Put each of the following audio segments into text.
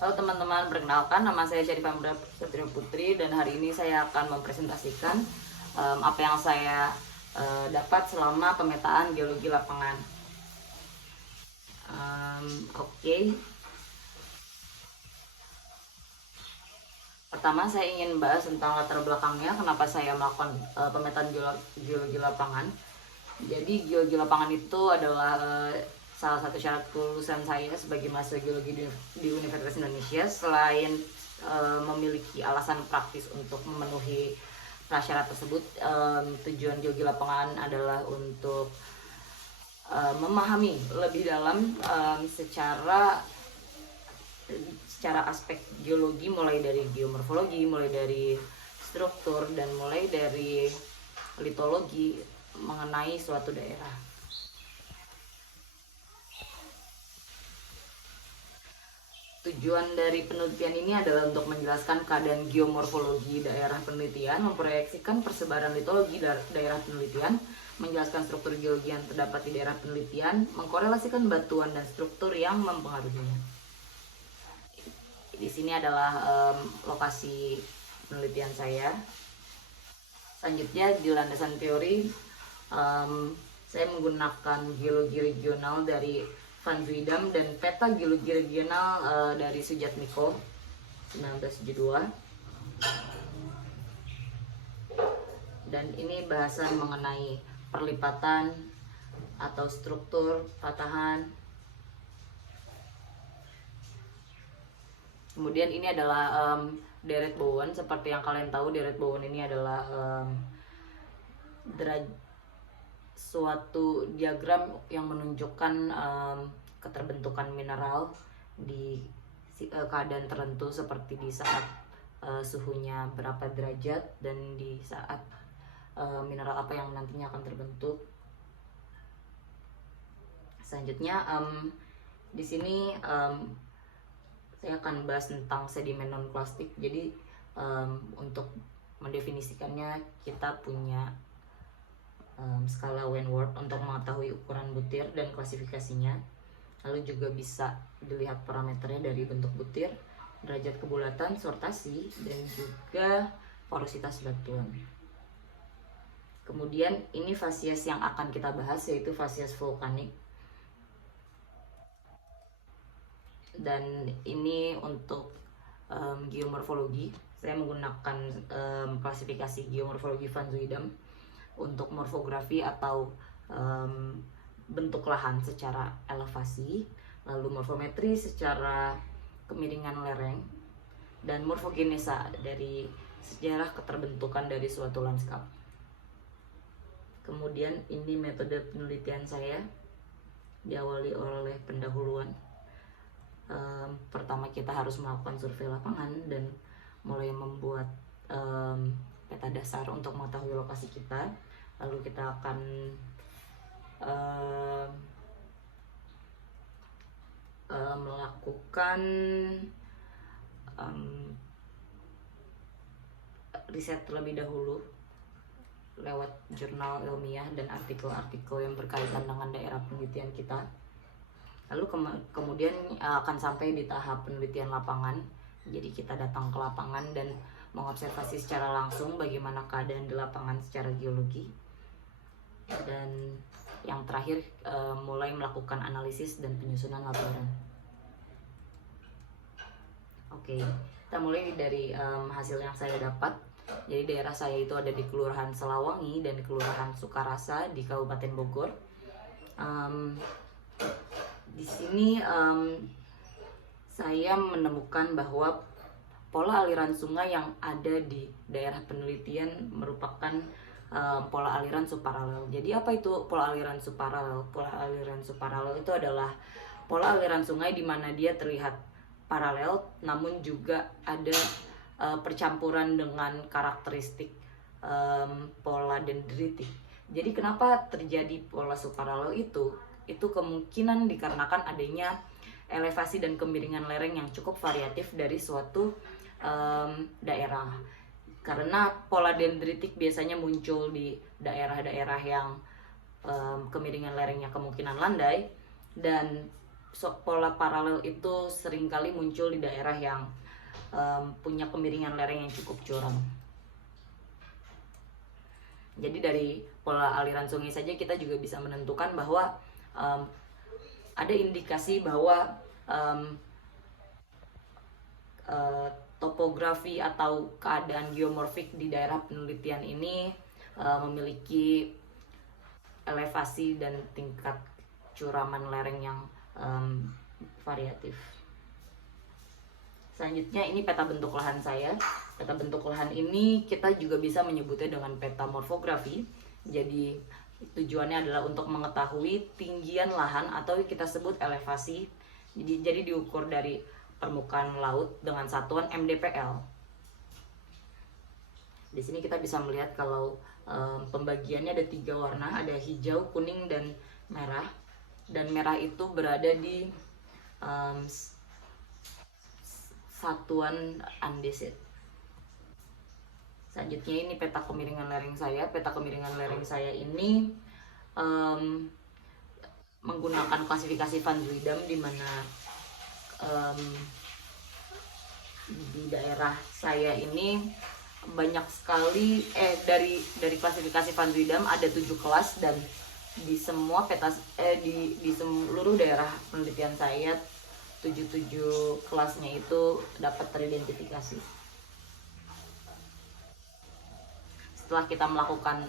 Halo teman-teman, perkenalkan nama saya Syarifah Murad Satrio Putri dan hari ini saya akan mempresentasikan apa yang saya dapat selama pemetaan geologi lapangan. Oke. Pertama saya ingin bahas tentang latar belakangnya, kenapa saya melakukan pemetaan geologi lapangan. Jadi geologi lapangan itu adalah salah satu syarat kelulusan saya sebagai mahasiswa geologi di Universitas Indonesia. Selain memiliki alasan praktis untuk memenuhi prasyarat tersebut, tujuan geologi lapangan adalah untuk memahami lebih dalam secara aspek geologi, mulai dari geomorfologi, mulai dari struktur, dan mulai dari litologi mengenai suatu daerah. Tujuan dari penelitian ini adalah untuk menjelaskan keadaan geomorfologi daerah penelitian, memproyeksikan persebaran litologi daerah penelitian, menjelaskan struktur geologi yang terdapat di daerah penelitian, mengkorelasikan batuan dan struktur yang mempengaruhinya. Di sini adalah lokasi penelitian saya. Selanjutnya di landasan teori, saya menggunakan geologi regional dari Van Zuidam dan peta geologi regional dari Sujatmiko 1972. Dan ini bahasan mengenai perlipatan atau struktur patahan. Kemudian ini adalah deret Bowen. Seperti yang kalian tahu, deret Bowen ini adalah suatu diagram yang menunjukkan keterbentukan mineral di keadaan tertentu, seperti di saat suhunya berapa derajat dan di saat mineral apa yang nantinya akan terbentuk. Selanjutnya di sini saya akan bahas tentang sedimen non plastik. Jadi untuk mendefinisikannya kita punya skala Wentworth untuk mengetahui ukuran butir dan klasifikasinya. Lalu juga bisa dilihat parameternya dari bentuk butir, derajat kebulatan, sortasi, dan juga porositas batuan. Kemudian ini fasies yang akan kita bahas, yaitu fasies vulkanik. Dan ini untuk geomorfologi. Saya menggunakan klasifikasi geomorfologi Van Zuidam untuk morfografi atau bentuk lahan secara elevasi, lalu morfometri secara kemiringan lereng, dan morfogenesa dari sejarah keterbentukan dari suatu lanskap. Kemudian ini metode penelitian saya, diawali oleh pendahuluan. Pertama kita harus melakukan survei lapangan dan mulai membuat peta dasar untuk mengetahui lokasi kita. Lalu kita akan melakukan riset terlebih dahulu lewat jurnal ilmiah dan artikel-artikel yang berkaitan dengan daerah penelitian kita. Lalu kemudian akan sampai di tahap penelitian lapangan. Jadi kita datang ke lapangan dan mengobservasi secara langsung bagaimana keadaan di lapangan secara geologi. Dan yang terakhir mulai melakukan analisis dan penyusunan laporan. Oke, kita mulai dari hasil yang saya dapat. Jadi daerah saya itu ada di Kelurahan Selawangi dan di Kelurahan Sukarasa di Kabupaten Bogor. Di sini saya menemukan bahwa pola aliran sungai yang ada di daerah penelitian merupakan pola aliran subparalel. Jadi apa itu pola aliran subparalel? Pola aliran subparalel itu adalah pola aliran sungai di mana dia terlihat paralel, namun juga ada percampuran dengan karakteristik pola dendritik. Jadi kenapa terjadi pola subparalel itu? Itu kemungkinan dikarenakan adanya elevasi dan kemiringan lereng yang cukup variatif dari suatu daerah. Karena pola dendritik biasanya muncul di daerah-daerah yang kemiringan lerengnya kemungkinan landai, dan pola paralel itu seringkali muncul di daerah yang punya kemiringan lereng yang cukup curam. Jadi dari pola aliran sungai saja kita juga bisa menentukan bahwa ada indikasi bahwa topografi atau keadaan geomorfik di daerah penelitian ini memiliki elevasi dan tingkat curaman lereng yang variatif. Selanjutnya ini peta bentuk lahan saya. Peta bentuk lahan ini kita juga bisa menyebutnya dengan peta morfografi. Jadi tujuannya adalah untuk mengetahui tinggian lahan atau kita sebut elevasi. Jadi diukur dari permukaan laut dengan satuan mdpl. Di sini kita bisa melihat kalau pembagiannya ada 3 warna, ada hijau, kuning, dan merah. Dan merah itu berada di satuan andesit. Selanjutnya ini peta kemiringan lereng saya. Peta kemiringan lereng saya ini menggunakan klasifikasi Van Zuydam, di mana di daerah saya ini banyak sekali dari klasifikasi Van Zuydam ada 7 kelas, dan di semua peta di seluruh daerah penelitian saya 7 kelasnya itu dapat teridentifikasi. Setelah kita melakukan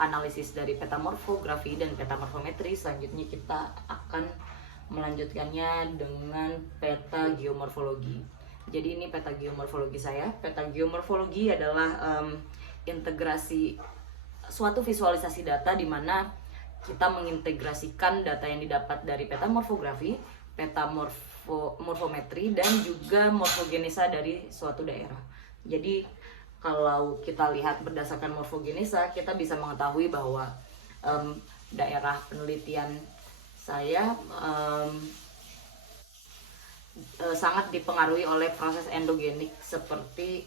analisis dari peta morfografi dan peta morfometri, selanjutnya kita akan melanjutkannya dengan peta geomorfologi. Jadi ini peta geomorfologi saya. Peta geomorfologi adalah integrasi suatu visualisasi data di mana kita mengintegrasikan data yang didapat dari peta morfografi, peta morfometri, dan juga morfogenesa dari suatu daerah. Jadi kalau kita lihat berdasarkan morfogenesa, kita bisa mengetahui bahwa daerah penelitian saya sangat dipengaruhi oleh proses endogenik seperti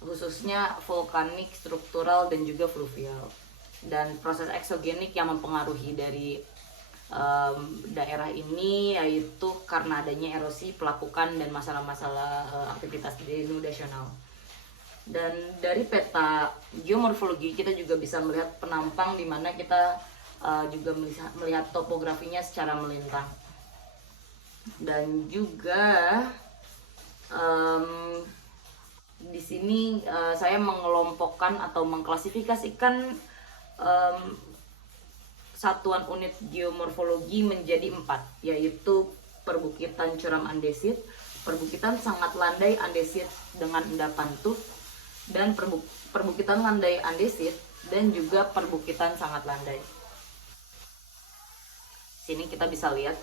khususnya vulkanik, struktural, dan juga fluvial. Dan proses eksogenik yang mempengaruhi dari daerah ini yaitu karena adanya erosi, pelapukan, dan masalah-masalah aktivitas denudasional. Dan dari peta geomorfologi kita juga bisa melihat penampang, di mana kita juga melihat topografinya secara melintang. Dan juga di sini saya mengelompokkan atau mengklasifikasikan satuan unit geomorfologi menjadi 4, yaitu perbukitan curam andesit, perbukitan sangat landai andesit dengan endapan tuf, dan perbukitan landai andesit, dan juga perbukitan sangat landai. Sini kita bisa lihat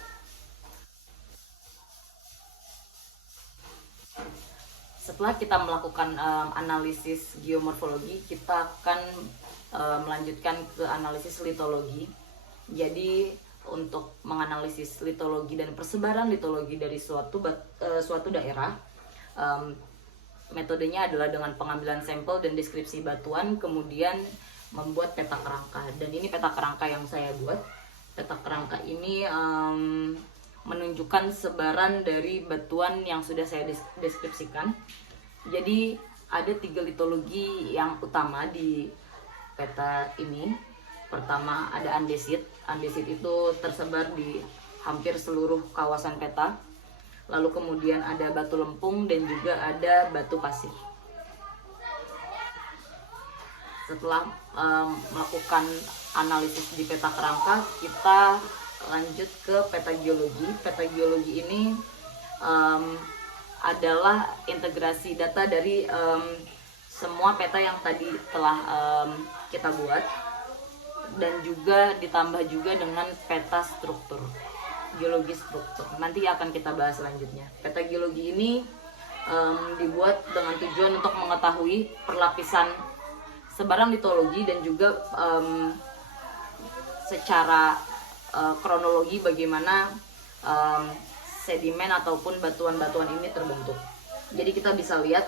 setelah kita melakukan analisis geomorfologi, kita akan melanjutkan ke analisis litologi. Jadi untuk menganalisis litologi dan persebaran litologi dari suatu daerah, metodenya adalah dengan pengambilan sampel dan deskripsi batuan, kemudian membuat peta kerangka. Dan ini peta kerangka yang saya buat. Peta kerangka ini menunjukkan sebaran dari batuan yang sudah saya deskripsikan. Jadi ada 3 litologi yang utama di peta ini. Pertama ada andesit. Andesit itu tersebar di hampir seluruh kawasan peta. Lalu kemudian ada batu lempung dan juga ada batu pasir. Setelah melakukan analisis di peta kerangka, kita lanjut ke peta geologi. Peta geologi ini adalah integrasi data dari semua peta yang tadi telah kita buat, dan juga ditambah juga dengan peta struktur, geologi struktur. Nanti akan kita bahas selanjutnya. Peta geologi ini dibuat dengan tujuan untuk mengetahui perlapisan sebaran litologi dan juga secara kronologi bagaimana sedimen ataupun batuan-batuan ini terbentuk. Jadi kita bisa lihat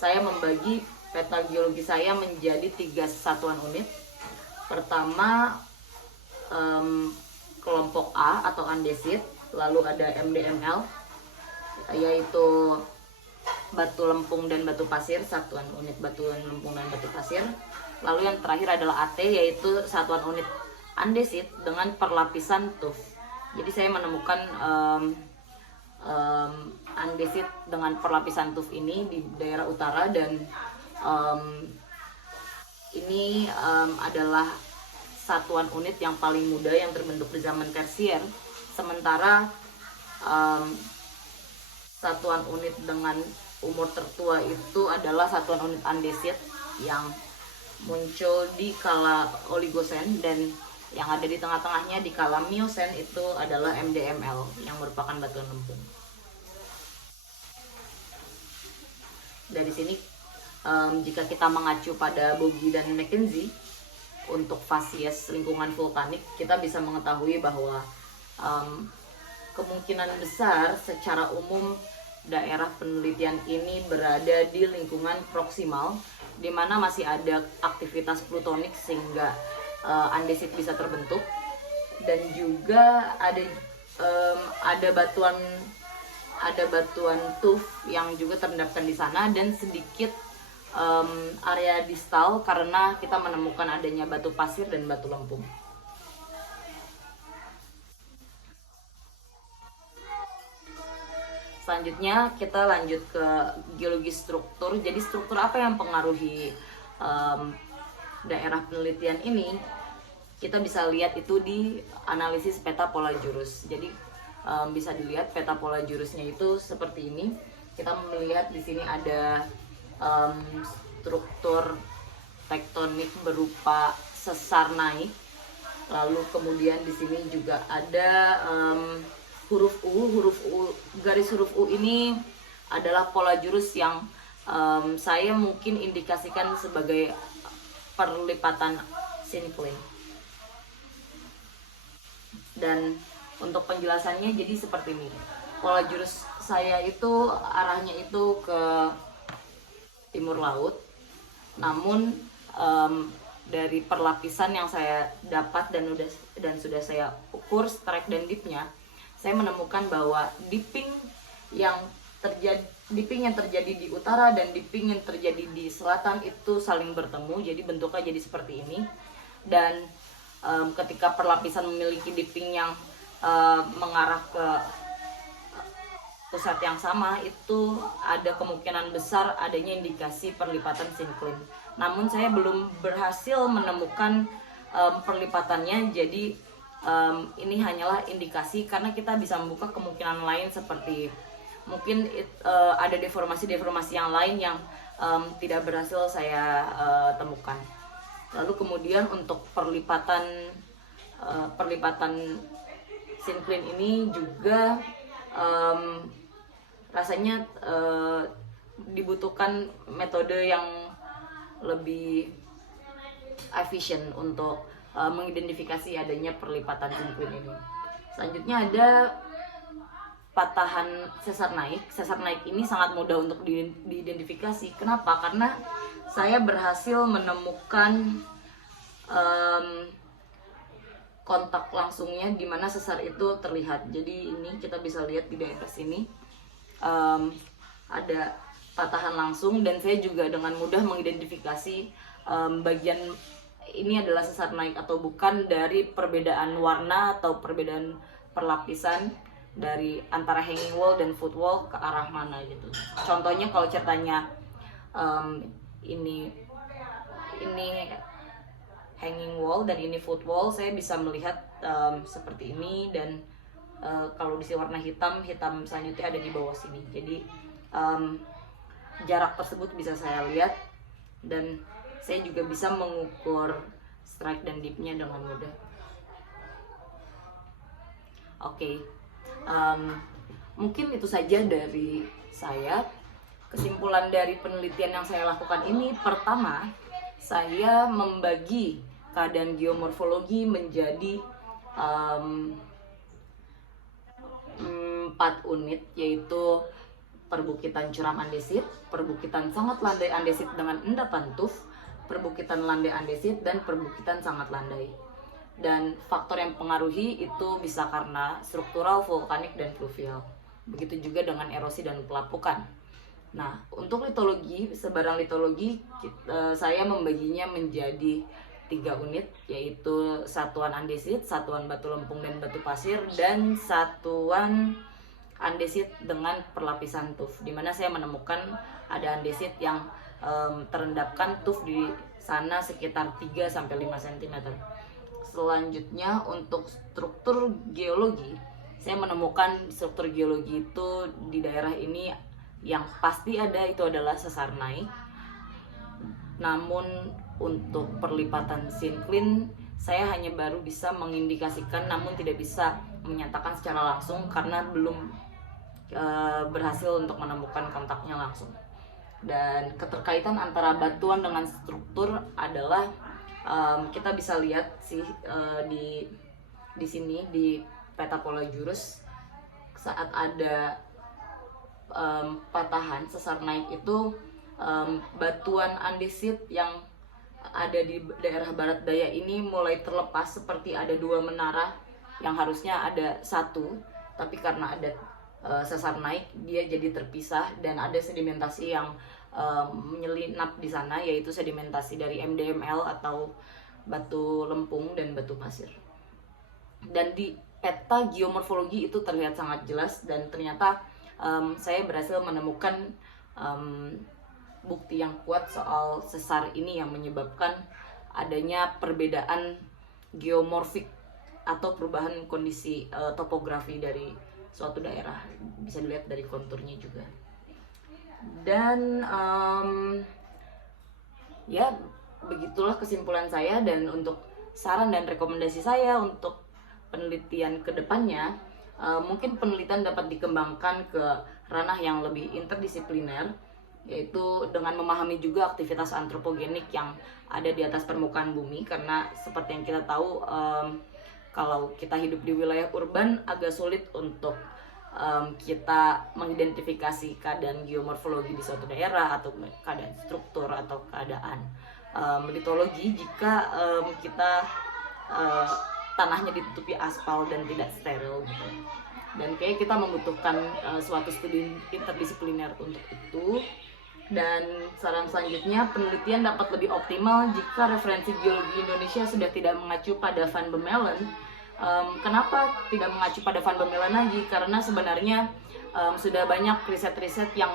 saya membagi peta geologi saya menjadi 3 satuan unit. Pertama kelompok A atau andesit, lalu ada MDML yaitu batu lempung dan batu pasir, satuan unit batu lempung dan batu pasir. Lalu yang terakhir adalah AT yaitu satuan unit andesit dengan perlapisan tuf. Jadi saya menemukan andesit dengan perlapisan tuf ini di daerah utara, dan ini adalah satuan unit yang paling muda yang terbentuk di zaman tersier. Sementara satuan unit dengan umur tertua itu adalah satuan unit andesit yang muncul di kala Oligosen, dan yang ada di tengah-tengahnya di kala Miosen itu adalah MDML yang merupakan batuan lempung. Dari sini jika kita mengacu pada Boggie dan McKenzie untuk fasies lingkungan vulkanik, kita bisa mengetahui bahwa kemungkinan besar secara umum daerah penelitian ini berada di lingkungan proksimal, di mana masih ada aktivitas plutonik sehingga andesit bisa terbentuk, dan juga ada batuan tuf yang juga terendapkan di sana, dan sedikit area distal karena kita menemukan adanya batu pasir dan batu lempung. Selanjutnya kita lanjut ke geologi struktur. Jadi struktur apa yang mempengaruhi daerah penelitian ini? Kita bisa lihat itu di analisis peta pola jurus. Jadi bisa dilihat peta pola jurusnya itu seperti ini. Kita melihat di sini ada struktur tektonik berupa sesar naik. Lalu kemudian di sini juga ada huruf U, garis huruf U ini adalah pola jurus yang saya mungkin indikasikan sebagai perlipatan syncline. Dan untuk penjelasannya jadi seperti ini. Pola jurus saya itu arahnya itu ke timur laut, namun dari perlapisan yang saya dapat dan sudah saya ukur strike dan dipnya, saya menemukan bahwa dipping yang terjadi di utara dan dipping yang terjadi di selatan itu saling bertemu, jadi bentuknya jadi seperti ini. Dan ketika perlapisan memiliki dipping yang mengarah ke pusat yang sama, itu ada kemungkinan besar adanya indikasi perlipatan syncline. Namun saya belum berhasil menemukan perlipatannya, jadi ini hanyalah indikasi karena kita bisa membuka kemungkinan lain seperti mungkin ada deformasi yang lain yang tidak berhasil saya temukan. Lalu kemudian untuk perlipatan syncline ini juga rasanya dibutuhkan metode yang lebih efisien untuk mengidentifikasi adanya perlipatan syncline ini. Selanjutnya ada patahan sesar naik. Sesar naik ini sangat mudah untuk diidentifikasi. Kenapa? Karena saya berhasil menemukan kontak langsungnya di mana sesar itu terlihat. Jadi ini kita bisa lihat di daerah sini ada patahan langsung, dan saya juga dengan mudah mengidentifikasi bagian ini adalah sesar naik atau bukan dari perbedaan warna atau perbedaan perlapisan dari antara hanging wall dan footwall ke arah mana gitu. Contohnya kalau ceritanya ini hanging wall dan ini footwall, saya bisa melihat seperti ini, dan kalau di sini warna hitam selanjutnya ada di bawah sini. Jadi jarak tersebut bisa saya lihat, dan saya juga bisa mengukur strike dan dipnya dengan mudah. Oke. Mungkin itu saja dari saya. Kesimpulan dari penelitian yang saya lakukan ini, pertama, saya membagi keadaan geomorfologi menjadi 4 unit, yaitu perbukitan curam andesit, perbukitan sangat landai andesit dengan endapan tuf, perbukitan landai andesit, dan perbukitan sangat landai. dan faktor yang mempengaruhi itu bisa karena struktural, vulkanik, dan fluvial. Begitu juga dengan erosi dan pelapukan. Nah, untuk litologi, sebaran litologi saya membaginya menjadi 3 unit, yaitu satuan andesit, satuan batu lempung dan batu pasir, dan satuan andesit dengan perlapisan tuf, di mana saya menemukan ada andesit yang terendapkan tuf di sana sekitar 3-5 cm. Selanjutnya untuk struktur geologi, saya menemukan struktur geologi itu di daerah ini yang pasti ada itu adalah sesar naik. Namun untuk perlipatan sinkline saya hanya baru bisa mengindikasikan, namun tidak bisa menyatakan secara langsung karena belum berhasil untuk menemukan kontaknya langsung. Dan keterkaitan antara batuan dengan struktur adalah kita bisa lihat sih di sini di peta pola jurus, saat ada patahan sesar naik itu batuan andesit yang ada di daerah barat daya ini mulai terlepas, seperti ada 2 menara yang harusnya ada 1, tapi karena ada sesar naik dia jadi terpisah, dan ada sedimentasi yang menyelinap di sana, yaitu sedimentasi dari MDML atau batu lempung dan batu pasir. Dan di peta geomorfologi itu terlihat sangat jelas, dan ternyata saya berhasil menemukan bukti yang kuat soal sesar ini yang menyebabkan adanya perbedaan geomorfik atau perubahan kondisi topografi dari suatu daerah. Bisa dilihat dari konturnya juga. Dan ya begitulah kesimpulan saya, dan untuk saran dan rekomendasi saya untuk penelitian kedepannya, mungkin penelitian dapat dikembangkan ke ranah yang lebih interdisipliner, yaitu dengan memahami juga aktivitas antropogenik yang ada di atas permukaan bumi, karena seperti yang kita tahu kalau kita hidup di wilayah urban agak sulit untuk kita mengidentifikasi keadaan geomorfologi di suatu daerah atau keadaan struktur atau keadaan litologi jika kita tanahnya ditutupi aspal dan tidak steril gitu. Dan kayak kita membutuhkan suatu studi interdisipliner untuk itu. Dan saran selanjutnya, penelitian dapat lebih optimal jika referensi geologi Indonesia sudah tidak mengacu pada Van Bemmelen. Kenapa tidak mengacu pada Van Bemmelen lagi? Karena sebenarnya sudah banyak riset-riset yang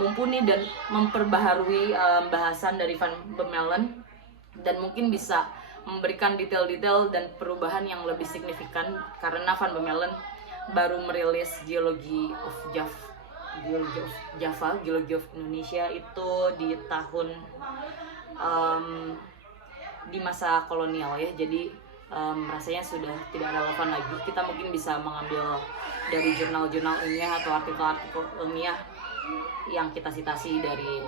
mumpuni dan memperbaharui bahasan dari Van Bemmelen, dan mungkin bisa memberikan detail-detail dan perubahan yang lebih signifikan, karena Van Bemmelen baru merilis Geology of Java, Geology of Indonesia itu di tahun di masa kolonial ya, jadi rasanya sudah tidak relevan lagi. Kita mungkin bisa mengambil dari jurnal-jurnal ilmiah atau artikel-artikel ilmiah yang kita citasi dari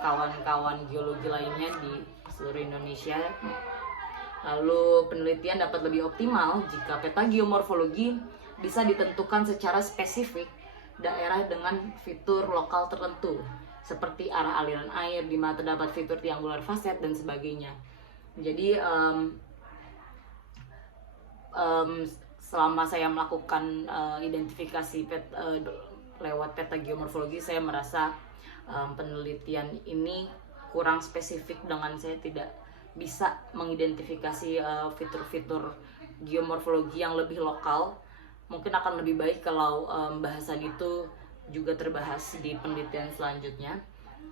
kawan-kawan geologi lainnya di seluruh Indonesia. Lalu penelitian dapat lebih optimal jika peta geomorfologi bisa ditentukan secara spesifik daerah dengan fitur lokal tertentu, seperti arah aliran air, di mana terdapat fitur triangular facet dan sebagainya. Jadi selama saya melakukan identifikasi lewat peta geomorfologi, saya merasa penelitian ini kurang spesifik, dengan saya tidak bisa mengidentifikasi fitur-fitur geomorfologi yang lebih lokal. Mungkin akan lebih baik kalau bahasan itu juga terbahas di penelitian selanjutnya.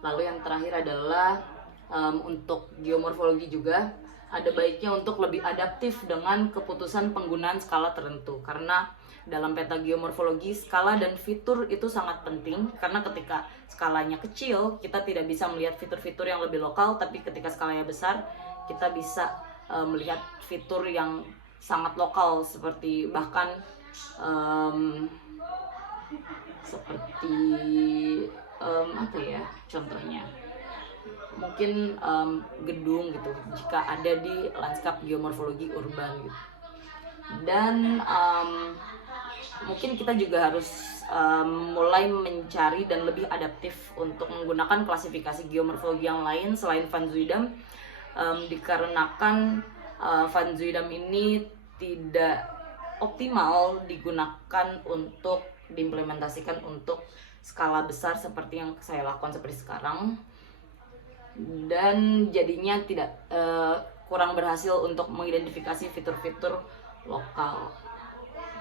Lalu yang terakhir adalah untuk geomorfologi juga ada baiknya untuk lebih adaptif dengan keputusan penggunaan skala tertentu, karena dalam peta geomorfologi skala dan fitur itu sangat penting, karena ketika skalanya kecil kita tidak bisa melihat fitur-fitur yang lebih lokal, tapi ketika skalanya besar kita bisa melihat fitur yang sangat lokal, seperti bahkan seperti apa ya contohnya, mungkin gedung gitu jika ada di lanskap geomorfologi urban gitu. Dan mungkin kita juga harus mulai mencari dan lebih adaptif untuk menggunakan klasifikasi geomorfologi yang lain selain Van Zuidam, dikarenakan Van Zuidam ini tidak optimal digunakan untuk diimplementasikan untuk skala besar seperti yang saya lakukan seperti sekarang, dan jadinya tidak kurang berhasil untuk mengidentifikasi fitur-fitur lokal.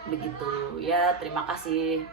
Begitu ya, terima kasih.